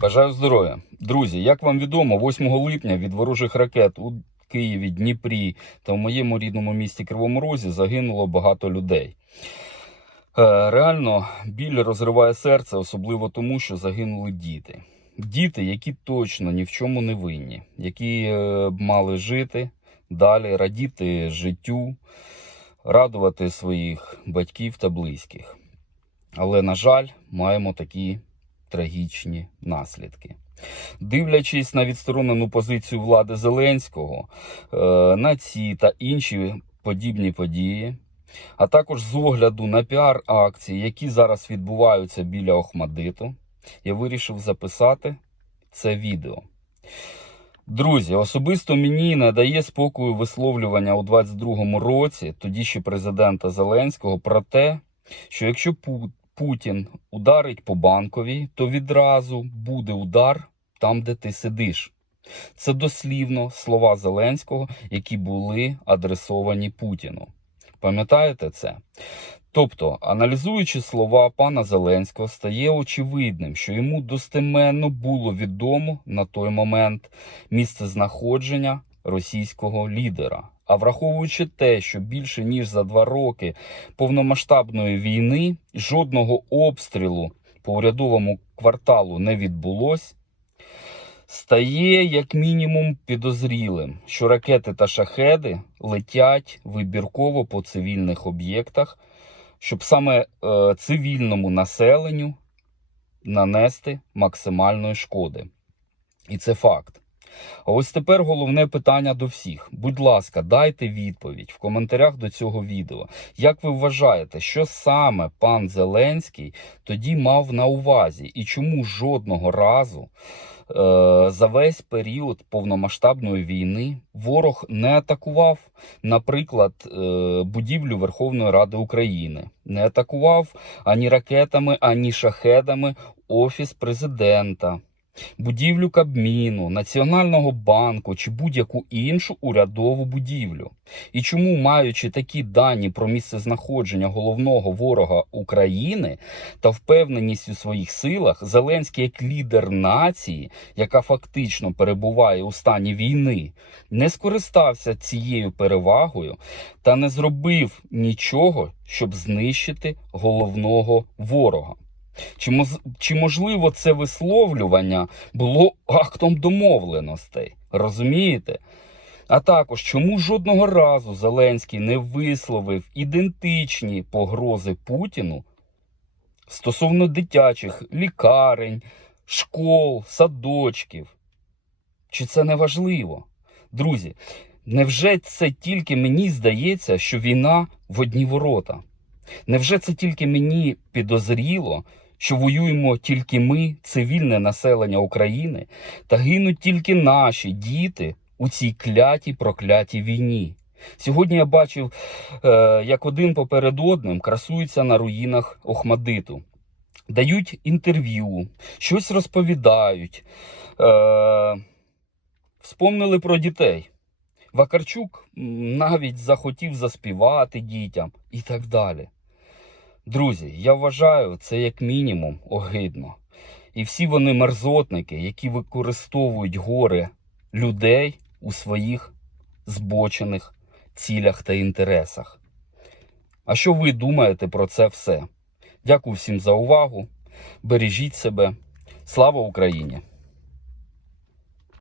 Бажаю здоров'я. Друзі, як вам відомо, 8 липня від ворожих ракет у Києві, Дніпрі та в моєму рідному місті Кривому Розі загинуло багато людей. Е, Реально, біль розриває серце, особливо тому, що загинули діти. Діти, які точно ні в чому не винні, які е, мали жити далі, радіти життю, радувати своїх батьків та близьких. Але, на жаль, маємо такі трагічні наслідки. Дивлячись на відсторонену позицію влади Зеленського, е, на ці та інші подібні події, а також з огляду на піар-акції, які зараз відбуваються біля Охмадиту, я вирішив записати це відео. Друзі, особисто мені не дає спокою висловлювання у 22-му році, тоді ще президента Зеленського, про те, що якщо Пу- Путін ударить по банковій, то відразу буде удар там, де ти сидиш. Це дослівно слова Зеленського, які були адресовані Путіну. Пам'ятаєте це? Тобто, аналізуючи слова пана Зеленського, стає очевидним, що йому достеменно було відомо на той момент місце знаходження російського лідера. А враховуючи те, що більше ніж за два роки повномасштабної війни жодного обстрілу по урядовому кварталу не відбулось, стає як мінімум підозрілим, що ракети та шахеди летять вибірково по цивільних об'єктах, щоб саме е, цивільному населенню нанести максимальної шкоди. І це факт. Ось тепер головне питання до всіх. Будь ласка, дайте відповідь в коментарях до цього відео. Як ви вважаєте, що саме пан Зеленський тоді мав на увазі, і чому жодного разу е, за весь період повномасштабної війни ворог не атакував, наприклад, е, будівлю Верховної Ради України, не атакував ані ракетами, ані шахедами офіс президента будівлю Кабміну, Національного банку чи будь-яку іншу урядову будівлю. І чому, маючи такі дані про місце знаходження головного ворога України та впевненість у своїх силах, Зеленський як лідер нації, яка фактично перебуває у стані війни, не скористався цією перевагою та не зробив нічого, щоб знищити головного ворога. Чи, чи можливо це висловлювання було актом домовленостей? Розумієте? А також чому жодного разу Зеленський не висловив ідентичні погрози Путіну стосовно дитячих лікарень, школ, садочків? Чи це не важливо? Друзі, невже це тільки мені здається, що війна в одні ворота? Невже це тільки мені підозріло, що воюємо тільки ми, цивільне населення України, та гинуть тільки наші діти у цій клятій проклятій війні? Сьогодні я бачив, е, як один поперед одним красуються на руїнах Охмадиту, дають інтерв'ю, щось розповідають, е, вспомнили про дітей. Вакарчук навіть захотів заспівати дітям і так далі. Друзі, я вважаю це як мінімум огидно. І всі вони мерзотники, які використовують горе людей у своїх збочених цілях та інтересах. А що ви думаєте про це все? Дякую всім за увагу. Бережіть себе. Слава Україні!